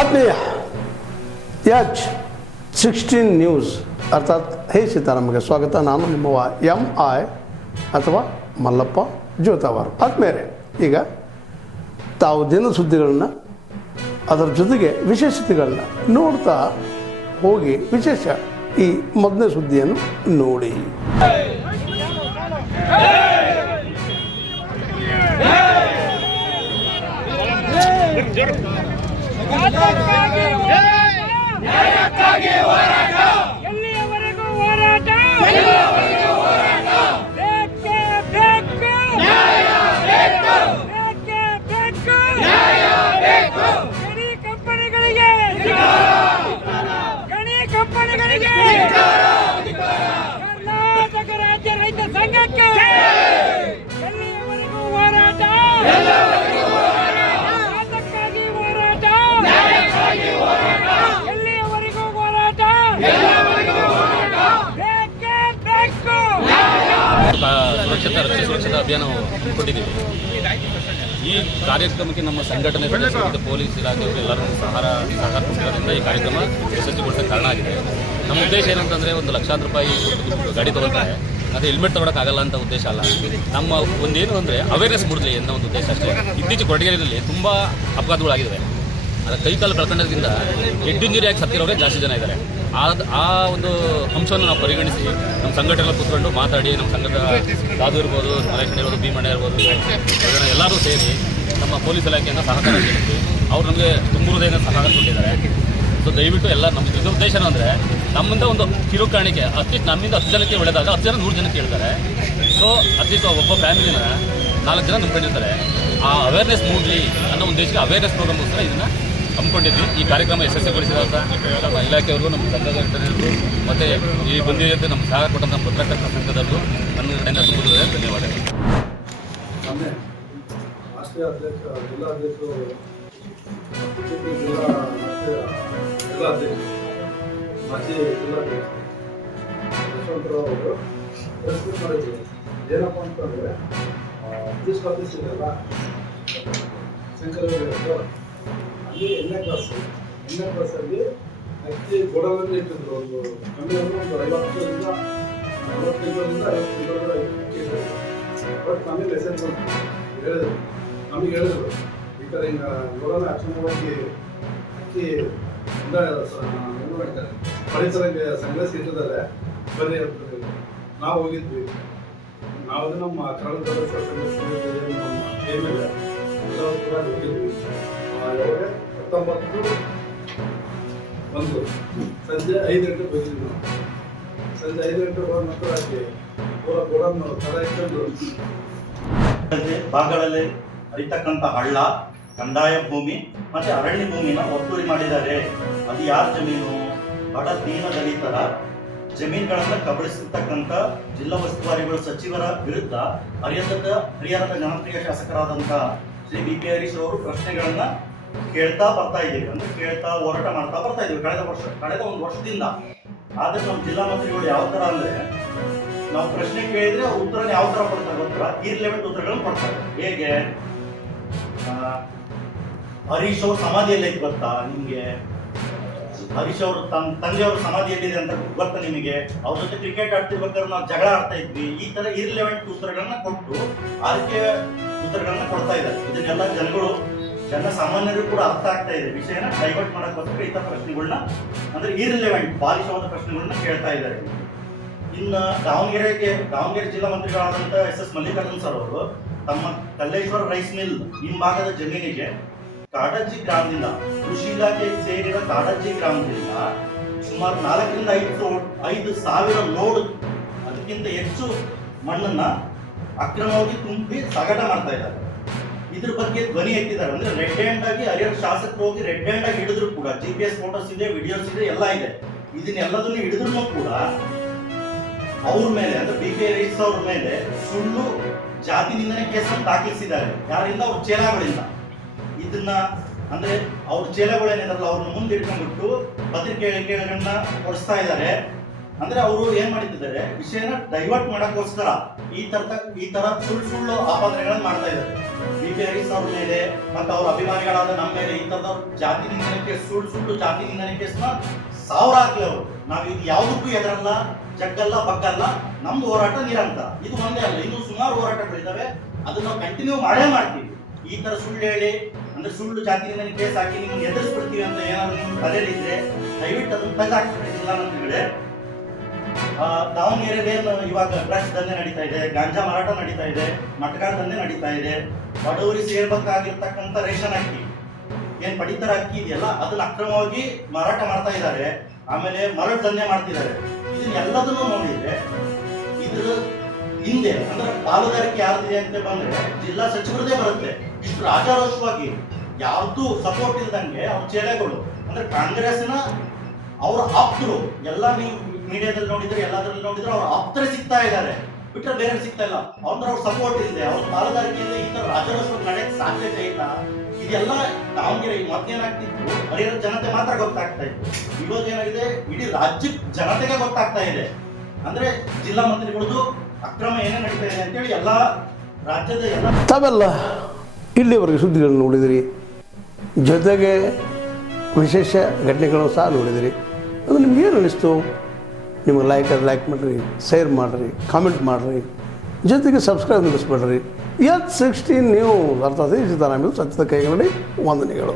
ಆತ್ಮೀಯ H16 news ಅರ್ಥಾತ್ ಹೇ ಸೀತಾರಾಮಗೆ ಸ್ವಾಗತ. ನಾನು ನಿಮ್ಮವ MI ಅಥವಾ ಮಲ್ಲಪ್ಪ ಜೋತಾವಾರ್. ಆದ್ಮೇಲೆ ಈಗ ತಾವು ದಿನ ಸುದ್ದಿಗಳನ್ನ ಅದರ ಜೊತೆಗೆ ವಿಶೇಷತೆಗಳನ್ನ ನೋಡ್ತಾ ಹೋಗಿ ವಿಶೇಷ ಈ ಮೊದಲನೇ ಸುದ್ದಿಯನ್ನು ನೋಡಿ. ಎಲ್ಲಿಯವರೆಗೂ ಹೋರಾಟ ಬೇಕೇ ಬೇಕು ಗಣಿ ಕಂಪನಿಗಳಿಗೆ ಕರ್ನಾಟಕ ರಾಜ್ಯ ರೈತ ಸಂಘಕ್ಕೆ ಎಲ್ಲಿಯವರೆಗೂ ಹೋರಾಟ ಅದಕ್ಕಾಗಿ ಹೋರಾಟ ಎಲ್ಲಿಯವರೆಗೂ ಹೋರಾಟ ಬೇಕೇ ಬೇಕು. ಸುರಕ್ಷತಾ ರಸ್ತೆ ಸುರಕ್ಷತಾ ಅಭಿಯಾನ ಹಮ್ಮಿಕೊಂಡಿದ್ದೀವಿ. ಈ ಕಾರ್ಯಕ್ರಮಕ್ಕೆ ನಮ್ಮ ಸಂಘಟನೆ ಸದಸ್ಯರು ಪೊಲೀಸ್ ಇಲಾಖೆಯವರು ಎಲ್ಲರೂ ಸಹಕರಿಸಿರೋದ್ರಿಂದ ಈ ಕಾರ್ಯಕ್ರಮ ಯಶಸ್ವಿಗೊಳಿಸೋಕ್ಕೆ ಕಾರಣ ಆಗಿದೆ. ನಮ್ಮ ಉದ್ದೇಶ ಏನಂತಂದರೆ, ಒಂದು ಲಕ್ಷಾಂತರ ರೂಪಾಯಿ ಗಾಡಿ ತೊಗೊಳ್ತಾರೆ, ಅದೇ ಹೆಲ್ಮೆಟ್ ತೊಗೊಳಕ್ಕಾಗಲ್ಲ ಅಂತ ಉದ್ದೇಶ ಅಲ್ಲ. ನಮ್ಮ ಒಂದೇನು ಅಂದರೆ ಅವೇರ್ನೆಸ್ ಮೂಡಲಿ ಅನ್ನೋ ಒಂದು ಉದ್ದೇಶ ಅಷ್ಟೇ. ಇತ್ತೀಚೆಗೆ ಕೊಡಗೇರಿಯಲ್ಲಿ ತುಂಬ ಅಪಘಾತಗಳಾಗಿದ್ದಾವೆ. ಅದು ಕೈಕಾಲು ಕಳ್ಕೊಂಡೋದ್ರಿಂದ ಹೆಡ್ ಇಂಜುರಿ ಆಗಿ ಸತ್ತಿರೋರೇ ಜಾಸ್ತಿ ಜನ ಇದ್ದಾರೆ. ಆ ಒಂದು ಅಂಶವನ್ನು ನಾವು ಪರಿಗಣಿಸಿ ನಮ್ಮ ಸಂಘಟನೆ ಕೂತ್ಕೊಂಡು ಮಾತಾಡಿ, ನಮ್ಮ ಸಂಘದ ಸಾಧು ಇರ್ಬೋದು, ಮಲೇಶ್ ಇರ್ಬೋದು, ಭೀಮಣ್ಣ ಇರ್ಬೋದು, ಎಲ್ಲರೂ ಸೇರಿ ನಮ್ಮ ಪೊಲೀಸ್ ಇಲಾಖೆಯನ್ನು ಸಹಕಾರ ನೀಡುತ್ತೆ. ಅವ್ರು ನಮಗೆ ತುಂಬ ಹೃದಯದಿಂದ ಸಹಕಾರ ಕೊಟ್ಟಿದ್ದಾರೆ. ಸೊ ದಯವಿಟ್ಟು ಎಲ್ಲ ನಮ್ಮ ಇದು ಉದ್ದೇಶ ಅಂದರೆ, ನಮ್ಮಿಂದ ಒಂದು ಕಿರು ಕಾಣಿಕೆ ಅಟ್ಲೀಸ್ಟ್ ನಮ್ಮಿಂದ 10 ಜನಕ್ಕೆ ಒಳ್ಳೆದಾಗ 10 ಜನ 100 ಜನಕ್ಕೆ ಹೇಳ್ತಾರೆ. ಸೊ ಅಟ್ಲೀಸ್ಟ್ ಒಬ್ಬ ಫ್ಯಾಮಿಲಿನ 4 ಜನ ನಂಬ್ಕೊಂಡಿರ್ತಾರೆ. ಆ ಅವೇರ್ನೆಸ್ ಮೂಡಲಿ ಅನ್ನೋ ಉದ್ದೇಶಕ್ಕೆ ಅವೇರ್ನೆಸ್ ಪ್ರೋಗ್ರಾಮ್ಗೋಸ್ಕರ ಇದನ್ನು ಹಮ್ಮಿಕೊಂಡಿದ್ವಿ. ಈ ಕಾರ್ಯಕ್ರಮ ಯಶಸ್ವಿಗೊಳಿಸಿದಂಥ ನಮ್ಮ ಇಲಾಖೆಯವರು, ನಮ್ಮ ಸಂಘದ ಘಟನೆಯವರು ಮತ್ತು ಈ ಬಂದಿದ್ದಂತೆ ನಮ್ಮ ಸಹಕಾರ ಕೊಟ್ಟಂಥ ಪತ್ರಕರ್ತರ ಸಂಘದವರು ನನ್ನ ಕಡೆಯಿಂದ ತುಂಬ ಧನ್ಯವಾದಗಳು. ರಾಷ್ಟ್ರೀಯ ಅಧ್ಯಕ್ಷ ಜಿಲ್ಲಾಧ್ಯಕ್ಷರು ಜಿಲ್ಲಾ ಜಿಲ್ಲಾಧ್ಯಕ್ಷ ಮಾಜಿ ಜಿಲ್ಲಾಧ್ಯಕ್ಷ ಯಶವಂತರಾವ್ ಅವರು ಪ್ರೆಸ್ ಮಾಡಿದ್ರು. ಏನಪ್ಪ ಅಂತಂದರೆ, ಪೊಲೀಸ್ ಆಫೀಸ್ ಇದೆಯಲ್ಲ ಶಂಕರ ಅಲ್ಲಿ 8ನೇ ಕ್ಲಾಸಲ್ಲಿ ಅಕ್ಕಿ ಗೋಡನಲ್ಲಿ ಇಟ್ಟಿದ್ರು. ಒಂದು ಕಮ್ಮಿ ಅಂದರೆ ಒಂದು 50 40 ಅಕ್ಕಿ ಇಟ್ಟಿದ್ರು. ಬಟ್ ನಮಗೆ ಮೆಸೇಜ್ ಹೇಳಿದ್ರು, ಈ ಥರ ಹಿಂಗೆ ಗೋಡನ ಅಕ್ಷರವಾಗಿ ಅಕ್ಕಿ ಏನು ಮಾಡ್ತಾರೆ ಪರಿಸರಕ್ಕೆ ಸಂಗ್ರಹಿಸಿ ಇಟ್ಟಿದ್ದಾರೆ, ಬರೀ ಅಂತ ನಾವು ಹೋಗಿದ್ವಿ. ನಾವು ನಮ್ಮ ಕನ್ನಡ ಸಂಗ್ರಹಿಸಿ ನಮ್ಮ ಟೀಮಿಗೆ ಎಲ್ಲರೂ ಕೂಡ ಹೋಗಿದ್ವಿ. ಯಾವಾಗ 19/1 ಸಂಜೆ 5 ಗಂಟೆಗೆ ಹೋಗಿದ್ವಿ. ನಾವು ಸಂಜೆ 5 ಗಂಟೆಗೆ ಹೋದ ನಂತರ ಅಲ್ಲಿ ಪೂರ ಗೋಡನ್ನು ತಡ ಇಟ್ಕೊಂಡು ಭಾಗಗಳಲ್ಲಿ ಹರಿತಕ್ಕಂಥ ಹಳ್ಳ, ಕಂದಾಯ ಭೂಮಿ ಮತ್ತೆ ಅರಣ್ಯ ಭೂಮಿನ ಒತ್ತುವರಿ ಮಾಡಿದ್ದಾರೆ. ಅದು ಯಾರ ಜಮೀನು? ಬಡ ದೀನ ದಲಿತರ ಜಮೀನುಗಳನ್ನ ಕಬಳಿಸಿರ್ತಕ್ಕಂಥ ಜಿಲ್ಲಾ ಉಸ್ತುವಾರಿಗಳ ಸಚಿವರ ವಿರುದ್ಧ ಹರಿಯಾಣದ ಜನಪ್ರಿಯ ಶಾಸಕರಾದಂಥ ಶ್ರೀ BK ಹರೀಶ್ ಅವರು ಪ್ರಶ್ನೆಗಳನ್ನ ಕೇಳ್ತಾ ಬರ್ತಾ ಇದ್ದೀವಿ. ಅಂದ್ರೆ ಕೇಳ್ತಾ ಹೋರಾಟ ಮಾಡ್ತಾ ಬರ್ತಾ ಇದ್ದೀವಿ ಕಳೆದ ಒಂದು ವರ್ಷದಿಂದ. ಆದ್ರೆ ನಮ್ಮ ಜಿಲ್ಲಾ ಮಂತ್ರಿಗಳು ಯಾವ ತರ ಅಂದ್ರೆ, ನಾವು ಪ್ರಶ್ನೆ ಕೇಳಿದ್ರೆ ಅವ್ರ ಉತ್ತರನ ಯಾವ ತರ ಕೊಡ್ತಾರೆ ಗೊತ್ತಾ? ಇರ್ಲೆವೆಂಟ್ ಉತ್ತರಗಳನ್ನು ಕೊಡ್ತಾರೆ. ಹೇಗೆ? ಹರೀಶ್ ಅವ್ರ ಸಮಾಧಿಯಲ್ಲಿ ಐತೆ ಗೊತ್ತಾ ನಿಮ್ಗೆ? ಹರೀಶ್ ಅವರು ತನ್ನ ತಂದೆಯವ್ರ ಸಮಾಧಿಯಲ್ಲಿದೆ ಅಂತ ಗೊತ್ತಾ ನಿಮಗೆ? ಅವ್ರ ಜೊತೆ ಕ್ರಿಕೆಟ್ ಆಡ್ತಿರ್ಬೇಕಾದ್ರೆ ನಾವು ಜಗಳ ಆಡ್ತಾ ಇದ್ವಿ. ಈ ತರ ಇರ್ಲೆವೆಂಟ್ ಉತ್ತರಗಳನ್ನ ಕೊಟ್ಟು ಆರ್ಕೆ ಉತ್ತರಗಳನ್ನ ಕೊಡ್ತಾ ಇದ್ದಾರೆ. ಇದನ್ನೆಲ್ಲ ಜನಸಾಮಾನ್ಯರು ಕೂಡ ಅರ್ಥ ಆಗ್ತಾ ಇದೆ. ವಿಷಯನ ಡೈವರ್ಟ್ ಮಾಡೋಕ್ಕೋಸ್ಕರ ಈ ತರ ಪ್ರಶ್ನೆಗಳನ್ನ, ಅಂದ್ರೆ ಇರ್ಲೆವೆಂಟ್ ಬಾಲಿಶವಾದ ಪ್ರಶ್ನೆಗಳನ್ನ ಕೇಳ್ತಾ ಇದ್ದಾರೆ. ಇನ್ನು ದಾವಣಗೆರೆ ಜಿಲ್ಲಾ ಮಂತ್ರಿಗಳಾದಂಥ SS ಮಲ್ಲಿಕಾರ್ಜುನ್ ಸರ್ ಅವರು ತಮ್ಮ ಕಲ್ಲೇಶ್ವರ ರೈಸ್ ಮಿಲ್ ಹಿಂಭಾಗದ ಜಮೀನಿಗೆ ಕಾಡಜ್ಜಿ ಗ್ರಾಮದಿಂದ, ಕೃಷಿ ಇಲಾಖೆ ಸೇರಿದ ಕಾಡಜ್ಜಿ ಗ್ರಾಮದಿಂದ ಸುಮಾರು 4ರಿಂದ 5,000 ಲೋಡ್ ಅದಕ್ಕಿಂತ ಹೆಚ್ಚು ಮಣ್ಣನ್ನ ಅಕ್ರಮವಾಗಿ ತುಂಬಿ ಸಾಗಾಟ ಮಾಡ್ತಾ ಇದ್ದಾರೆ. ಇದ್ರ ಬಗ್ಗೆ ಧ್ವನಿ ಎತ್ತಿದ್ದಾರೆ. ಅಂದ್ರೆ ರೆಡ್ ಹ್ಯಾಂಡ್ ಆಗಿ ಹರಿಯಾಣ ಶಾಸಕರು ಹೋಗಿ ರೆಡ್ ಹ್ಯಾಂಡ್ ಆಗಿ ಹಿಡಿದ್ರು ಕೂಡ, GPS ಫೋಟೋಸ್ ಇದೆ, ವಿಡಿಯೋಸ್ ಇದೆ, ಎಲ್ಲ ಇದೆ. ಇದನ್ನೆಲ್ಲದನ್ನು ಹಿಡಿದ್ರು ಕೂಡ ಅವ್ರ ಮೇಲೆ, ಅಂದ್ರೆ BK ಹರೀಶ್ ಅವ್ರ ಮೇಲೆ ಸುಳ್ಳು ಜಾತಿ ನಿಂದನೆ ಕೇಸನ್ನು ದಾಖಲಿಸಿದ್ದಾರೆ. ಯಾರಿಂದ? ಅವ್ರ ಚೇಲಾಗಳಿಂದ. ಇದನ್ನ ಅಂದ್ರೆ ಅವ್ರ ಚೇಲಾಗಳೇನಿದಾರಲ್ಲ ಅವ್ರನ್ನ ಮುಂದೆ ಇಟ್ಕೊಂಡ್ಬಿಟ್ಟು ಪತ್ರಿಕೆ ಹೇಳಿಕೆಗಳನ್ನ ಕೊಡಿಸ್ತಾ ಇದ್ದಾರೆ. ಅಂದ್ರೆ ಅವರು ಏನ್ ಮಾಡ್ತಿದ್ದಾರೆ, ವಿಷಯನ ಡೈವರ್ಟ್ ಮಾಡಕ್ಕೋಸ್ಕರ ಈ ತರ ಸುಳ್ಳು ಆಪಾದನೆಗಳನ್ನ ಮಾಡ್ತಾ ಇದ್ದಾರೆ. ಬಿ.ಪಿ. ಹರೀಶ್ ಅವ್ರ ಮೇಲೆ ಮತ್ತೆ ಅವ್ರ ಅಭಿಮಾನಿಗಳಾದ ನಮ್ಮ ಮೇಲೆ ಈ ತರದ ಜಾತಿ ನಿಂದನೆ ಕೇಸ್, ಸುಳ್ಳು ಜಾತಿ ನಿಂದನೆ ಕೇಸ್ನ ಸಾವಿರ ಹಾಕ್ಲಿ ಅವರು. ನಾವ್ ಇದು ಯಾವುದಕ್ಕೂ ಎದರಲ್ಲ, ಜಗ್ಗಲ್ಲ, ಬಗ್ಗಲ್ಲ. ನಮ್ದು ಹೋರಾಟ ನಿರಂತರ. ಇದು ಒಂದೇ ಅಲ್ಲ, ಇನ್ನು ಸುಮಾರು ಹೋರಾಟಗಳಿದ್ದಾವೆ. ಅದನ್ನ ನಾವು ಕಂಟಿನ್ಯೂ ಮಾಡೇ ಮಾಡ್ತೀವಿ. ಈ ತರ ಸುಳ್ಳು ಹೇಳಿ, ಅಂದ್ರೆ ಸುಳ್ಳು ಜಾತಿ ನಿಂದನೆ ಕೇಸ್ ಹಾಕಿ ನಿಮ್ಮನ್ನು ಎದುರಿಸ್ಬಿಡ್ತೀವಿ ಅಂತ ಏನಾದ್ರು ನಿಮ್ಗೆ ತಲೆಯಲ್ಲಿದ್ರೆ ದಯವಿಟ್ಟು ಅದನ್ನ ತೆಗೆದಾಕ್ತಾರೆ ಜಿಲ್ಲಾಮಂತ್ರಿಗಳೇ. ದಾವಣಗೆರೆಯಲ್ಲಿ ಇವಾಗ ಡ್ರಗ್ಸ್ ದಂಧೆ ನಡೀತಾ ಇದೆ, ಗಾಂಜಾ ಮಾರಾಟ ನಡೀತಾ ಇದೆ, ಮಟಕಾ ದಂಧೆ ನಡೀತಾ ಇದೆ. ಬಡವರಿಗೆ ಸೇರ್ಬೇಕಾಗಿರ್ತಕ್ಕಂಥ ರೇಷನ್ ಅಕ್ಕಿ ಏನ್ ಪಡಿತರ ಅಕ್ಕಿ ಇದೆಯಲ್ಲ, ಅದನ್ನ ಅಕ್ರಮವಾಗಿ ಮಾರಾಟ ಮಾಡ್ತಾ ಇದ್ದಾರೆ. ಆಮೇಲೆ ಮರಳು ದಂಧೆ ಮಾಡ್ತಿದ್ದಾರೆ. ಇದನ್ನೆಲ್ಲದನ್ನು ನೋಡಿದ್ರೆ ಇದ್ರ ಹಿಂದೆ ಅಂದ್ರೆ ಪಾಲುದಾರಿಕೆ ಯಾರ್ದಿದೆ ಅಂತ ಬಂದ್ರೆ ಜಿಲ್ಲಾ ಸಚಿವರದೇ ಬರುತ್ತೆ. ಇಷ್ಟು ರಾಜಾರೋಷವಾಗಿ ಯಾರ್ದು ಸಪೋರ್ಟ್ ಇಲ್ದಂಗೆ ಅವ್ರ ಚೇಳೆಗಳು ಅಂದ್ರೆ ಕಾಂಗ್ರೆಸ್ನ ಅವ್ರ ಆಪ್ತರು ಎಲ್ಲ, ನೀವು ಮೀಡಿಯಾದಲ್ಲಿ ನೋಡಿದ್ರೆ ಎಲ್ಲಾದ್ರಲ್ಲಿ ನೋಡಿದ್ರೆ ಅವ್ರ ಆಪ್ತರೇ ಸಿಗ್ತಾ ಇದ್ದಾರೆ, ಬಿಟ್ರೆ ಬೇರೆ ಸಿಗ್ತಾ ಇಲ್ಲ. ಅವ್ರ ಸಪೋರ್ಟ್ ಇಲ್ಲದೆ ಅವ್ರ ಪಾಲುದಾರಿಕೆಯಿಂದ ಈ ತರ ರಾಜಾರೋಷವಾಗಿ ನಡೆಯಕ್ಕೆ ಸಾಧ್ಯತೆ ಇಲ್ಲ. ಇದೆಲ್ಲ ದಾವಣಗೆರೆ ಮೊದಲೇನಾಗ್ತಿತ್ತು, ಹರಿಹರ ಜನತೆ ಮಾತ್ರ ಗೊತ್ತಾಗ್ತಾ ಇತ್ತು. ಇವಾಗ ಏನಾಗಿದೆ, ಇಡೀ ರಾಜ್ಯ ಜನತೆಗೆ ಗೊತ್ತಾಗ್ತಾ ಇದೆ. ಅಂದ್ರೆ ಜಿಲ್ಲಾ ಮಂತ್ರಿಗಳದ್ದು ಅಕ್ರಮ ಏನೇ ನಡೀತಾ ಇದೆ ಅಂತೇಳಿ ಎಲ್ಲ ರಾಜ್ಯದ ಎಲ್ಲ. ತಾವೆಲ್ಲ ಇಲ್ಲಿವರೆಗೆ ಸುದ್ದಿಗಳನ್ನು ನೋಡಿದಿರಿ, ಜೊತೆಗೆ ವಿಶೇಷ ಘಟನೆಗಳನ್ನು ಸಹ ನೋಡಿದಿರಿ. ಅದು ನಿಮ್ಗೆ ಏನು ಅನ್ನಿಸ್ತು? ನಿಮಗೆ ಲೈಕ್ ಮಾಡಿರಿ, ಶೇರ್ ಮಾಡಿರಿ, ಕಾಮೆಂಟ್ ಮಾಡಿರಿ, ಜೊತೆಗೆ ಸಬ್ಸ್ಕ್ರೈಬ್ ನಿಲ್ಲಿಸ್ಬೇಡ್ರಿ. H16 ನ್ಯೂಸ್ ಅರ್ಥಾತ್ ಸೀತಾರಾಮ್ ಸತ್ಯದ ಕೈಗನ್ನಡಿ ವಂದನೆಗಳು.